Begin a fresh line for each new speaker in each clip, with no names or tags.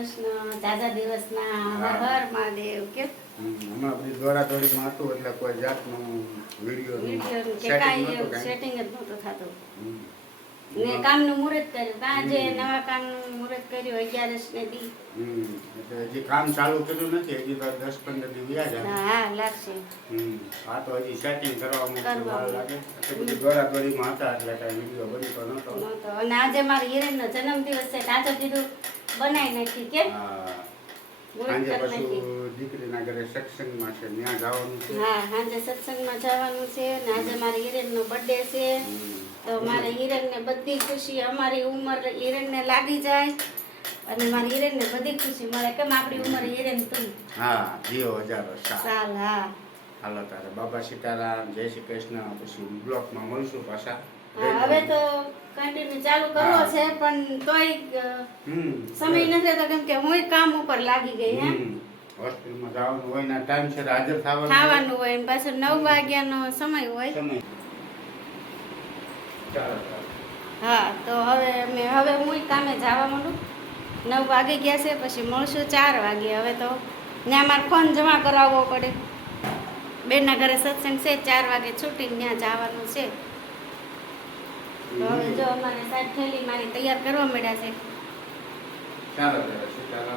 કૃષ્ણ દાદા દિવસના હર મહાદેવ કે?
હમણાં બધી દોરાદોરીમાં હતું એટલે કોઈ જાતનું વીડિયો
વીડિયો કે
setting
કાંઈ
નહોતું કાંઈ.
સેટિંગ જ નહોતું થતું. ને કામનું મુહૂર્ત કર્યું. કાં જે નવા કામનું મુહૂર્ત કર્યું અગિયારસ ને દી.
એટલે હજી કામ ચાલુ કર્યું નથી હજી તો દસ પંદર દી વ્યા
હા લાગશે.
હમ, તો હજી સેટિંગ કરવામાં વાર લાગે. એટલે બધી દોરાદોરીમાં હતા એટલે કાંઈ વીડિયો બનતો નહોતો.
નહોતો. અને આજે મારા હિરેનનો જન્મદિવસ છે આજે કીધું બનાવી નાખી કે?
સાંજે પાછું દીકરીના ઘરે સત્સંગમાં છે ત્યાં જવાનું છે.
હા સાંજે સત્સંગમાં જવાનું છે ને આજે મારી હિરેનનો બર્થડે છે. તો મારે હિરેનને બધી ખુશી અમારી ઉંમર હિરેનને લાગી જાય અને મારી હિરેનને બધી ખુશી મળે કેમ? આપણી ઉંમર હિરેન તું.
હા જીઓ હજારો સાલ
હા.
હાલો તારે બાબા સીતારામ જય શ્રી કૃષ્ણ. પછી બ્લોકમાં મળશું પાછા.
હવે તો કન્ટિન્યુ ચાલુ કરવો છે પણ તોય સમય નથી તો કેમ કે હું કામ ઉપર લાગી ગઈ હે?
હોસ્પિટલમાં જવાનું હોય ને ટાઈમ છે હાજર થવાનું
થવાનું હોય ને પાછો નવ વાગ્યાનો સમય હોય.
સમય.
હા તો હવે મેં હવે હું કામે જવા માંડું. નવ વાગે ગયા છે પછી મળશું ચાર વાગે. હવે તો ત્યાં મારે ફોન જમા કરાવવો પડે. બેનના ઘરે સત્સંગ છે ચાર વાગે છૂટીને ત્યાં જવાનું છે. તો હવે જો અમારે સાત થેલી મારી તૈયાર કરવા મળ્યા છે.
ચાલો ચાલો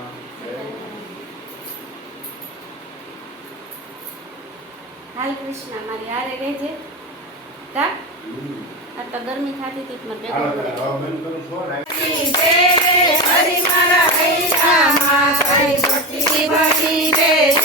હાલ કૃષ્ણ મારી હારે રહેજે. કા? આ તો ગરમી થતી હતી મને ભેગું
તારે હવે બંધ કરું છો રાખ.
નાખી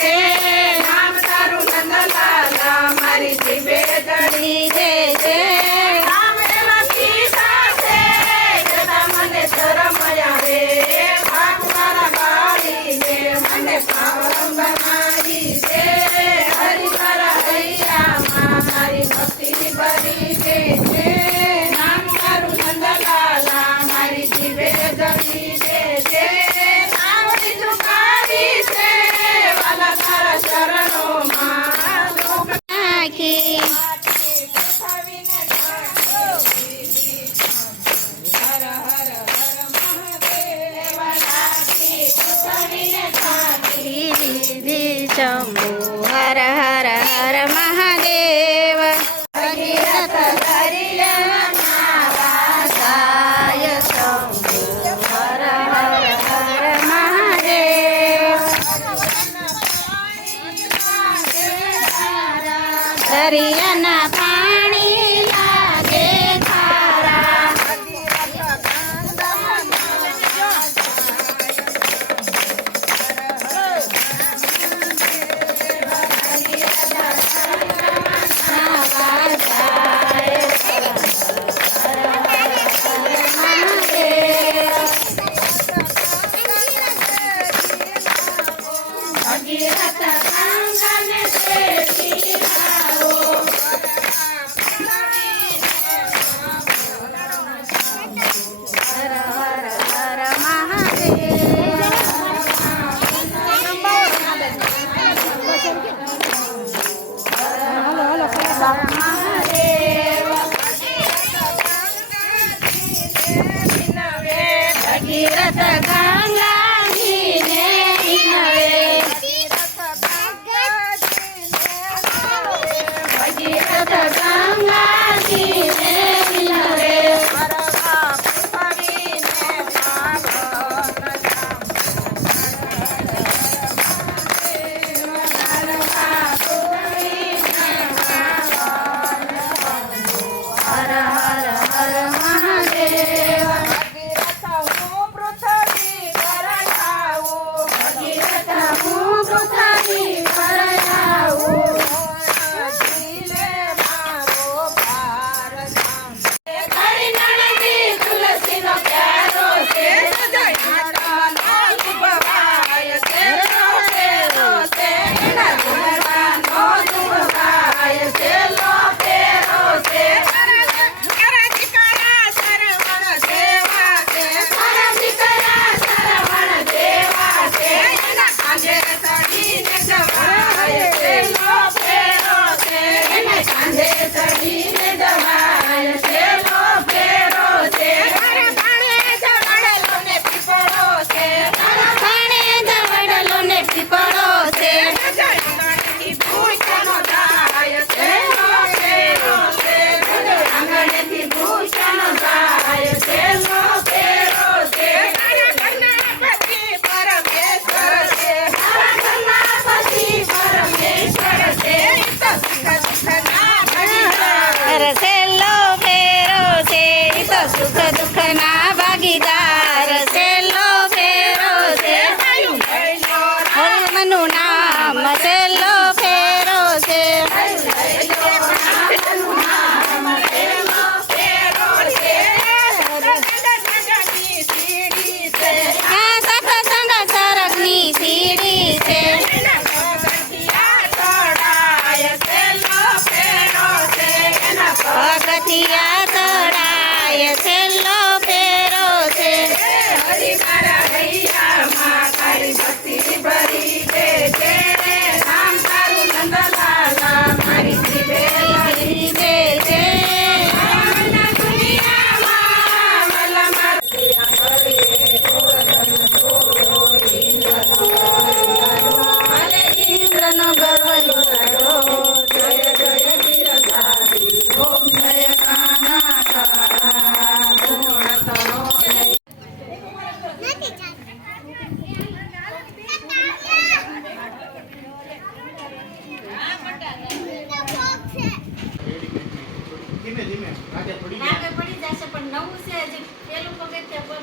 દીદી શંભુ હર હર હર મહાદેવ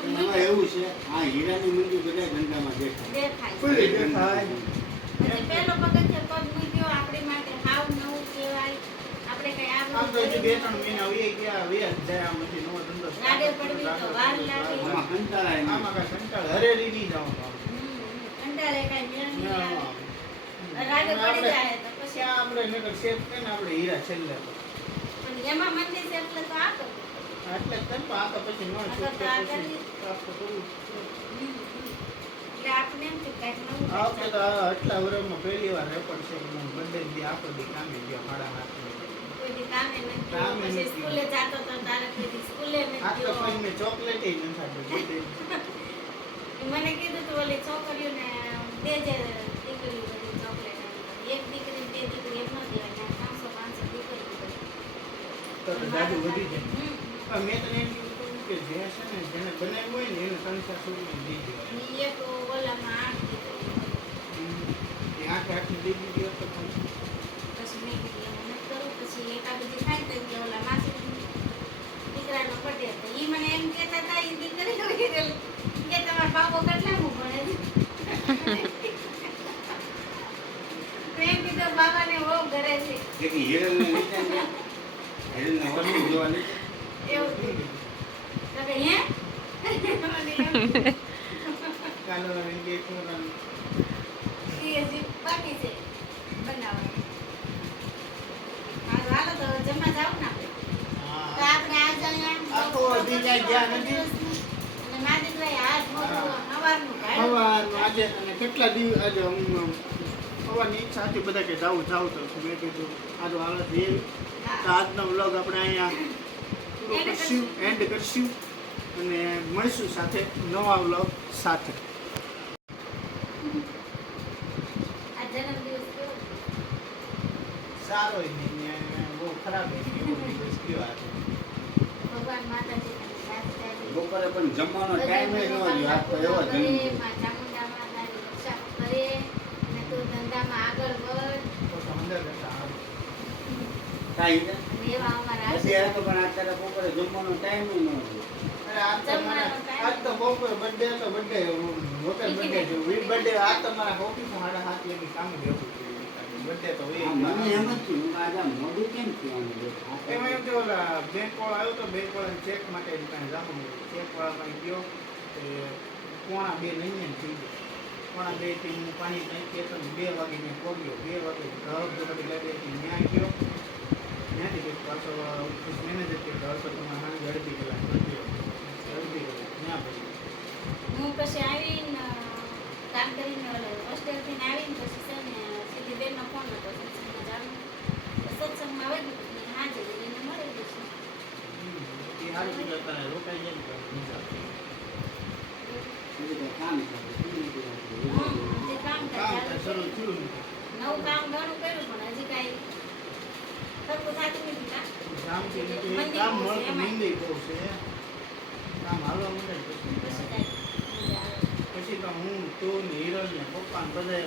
એમાં એવું છે આ હીરાની મંદી બધા ધંધામાં દેખાય
દેખાય
ખુલ્લી દેખાય.
હજી પેલો પગથિયાં પગ મૂક્યો આપણી માટે હાવ નવું કહેવાય આપણે કઈ આ
આમ તો
બધું
હજી બે ત્રણ મહિના વીએ ગયા વીએ જ જાય આમાંથી નવો ધંધો
લાગે પડવી તો વાર લાગે.
આમાં કંટાળાય નહીં.
આમાં કાંઈ કંટાળ હરેરી નહીં જવાનું
કંટાળે કાંઈ મેળ નહીં રાગે પડી જાય તો પછી
આપણે નકર હીરા છેલ્લે
પણ એમાં મંદિર છે એટલે તો આ કરું.
એટલે જ આ પછી ન જ આટલા વર્ષમાં પહેલી વાર રેકોર્ડ છે કે દી આખો કામે ચોકલેટ.
મને કીધું તું ઓલી છોકરીઓને દેજે દીકરી બધી ચોકલેટ એક દીકરી બે દીકરી એમ ન પાંચસો પાંચસો દીકરી
મેં તને એમ કીધું હતું કે જે છે ને જેને બનાવ્યું હોય ને એને ત્રણ ચાર છોકરીને દઈ દેવાય.
અને એક ઓલામાં આઠ દીકરી
એ આઠે આઠની દઈ દીધી હોત તો પણ
પછી મેં કીધું એમ નથી કરવું પછી એકાબીજી થાય તો કે ઓલા માસી દીકરાનો બર્થડે હતો ઈ મને એમ કહેતા હતા ઈ દીકરી હોય કે કે તમારા બાપો કેટલામું ભણે છે મેં એમ કીધું બાબાને બહુ ઘરે છે
કે કે હિરલને નીચે
કેટલા દિવસ આજે હું સવારની ઈચ્છા હતી બધા કે જાઉં જાઉં તો મેં કીધું આજે હાલત
હા.
આજનો વ્લોગ આપણે અહીંયા કરશું એન્ડ કરશું અને મળીશું સાથે નવા વ્લોગ સાથે.
આ જન્મદિવસ કેવો
સારો બહુ ખરાબ
બપોરે પણ જમવાનો ટાઈમ ન રહ્યો આ તો એવો
જન્મમાં ચામુંડા માતાની રક્ષા કરે અને તું ધંધામાં આગળ વધ.
કાંઈ ને. આ તો પણ અત્યારે બપોરે જમવાનો ટાઈમ ન
આજ તો મને બર્થડે તો બપોરે birthday હોટેલ birthday જેવું ઈ birthday આજ તો મારા office સાડા સાત વાગે કામે બેઠું છું. તો
આ મને એમ જ થયું કે આજે આ કેમ થયું આનું?
એમાં એમ કે ઓલા બેંક વાળો આવ્યો તો બેંક વાળા ચેક માટે દુકાને જવાનું ચેક વાળા પાસે ગયો પોણા બે નહીં ને થઈ ગયો. પોણા બેથી હું પાણી ટાંકી બે વાગે મેં પહોંચ્યો બે વાગે ઘર બધી ગાડી ત્યાં ગયો ત્યાંથી પછી પાછો ઓફિસ મેનેજર કે ઘર તો અડધી કલાક અડધી કલાક ત્યાં પછી.
હું પછી આવીને કામ કરીને હોસ્ટેલથી આવીને પછી છે ને સીધી બેનનો ફોન હતો સત્સંગમાં તો સત્સંગમાં આવી ગયું હાજર એને મળી ગયું
એ રોકાઈ જાય આવે.
બીજું કામ
કામ
શરૂ થયું
નવું કામ ઘણું કર્યું પણ હજી કાંઈ સરખું થતું નથી કાં?
કામ કે કામ
એમાં.
મંદી બહુ છે કામ હાલવા માંડે પછી તો હું, તું ને હિરલ ને પપ્પા ને બધા